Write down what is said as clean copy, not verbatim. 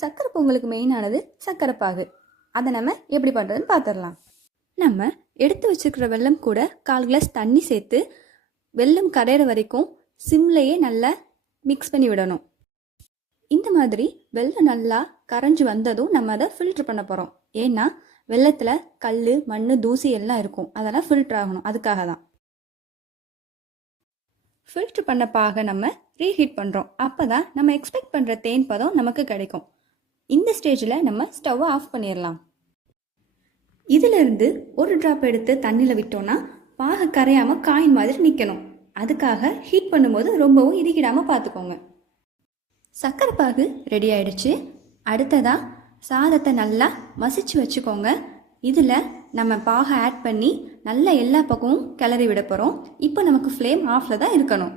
சக்கரை பொங்கலுக்கு மெயினானது சக்கரை பாகு. அதை நம்ம எப்படி பண்ணுறதுன்னு பார்த்துடலாம். நம்ம எடுத்து வச்சுருக்கிற வெல்லம் கூட 1/4 கிளாஸ் தண்ணி சேர்த்து வெல்லம் கரையிற வரைக்கும் சிம்லையே நல்லா மிக்ஸ் பண்ணி விடணும். இந்த மாதிரி வெல்லம் நல்லா கரைஞ்சி வந்ததும் நம்ம அதை ஃபில்ட்ரு பண்ண போகிறோம். ஏன்னா வெல்லத்தில் கல், மண், தூசி எல்லாம் இருக்கும். அதெல்லாம் ஃபில்ட்ரு ஆகணும். அதுக்காக தான் ஃபில்ட்ரு பண்ண பாகை நம்ம ரீஹீட் பண்ணுறோம். அப்போ தான் நம்ம எக்ஸ்பெக்ட் பண்ணுற தேன் பதம் நமக்கு கிடைக்கும். இந்த ஸ்டேஜில் நம்ம ஸ்டவ்வை ஆஃப் பண்ணிடலாம். இதிலிருந்து ஒரு ட்ராப் எடுத்து தண்ணியில் விட்டோன்னா பாகை கரையாமல் காயின் மாதிரி நிற்கணும். அதுக்காக ஹீட் பண்ணும்போது ரொம்பவும் இறுகிடாமல் பார்த்துக்கோங்க. சக்கரை பாகு ரெடி ஆயிடுச்சு. அடுத்ததாக சாதத்தை நல்லா மசிச்சு வச்சுக்கோங்க. இதில் நம்ம பாகை ஆட் பண்ணி நல்லா எல்லா பக்கமும் கிளறி விட போகிறோம். இப்போ நமக்கு ஃப்ளேம் ஆஃபில் தான் இருக்கணும்.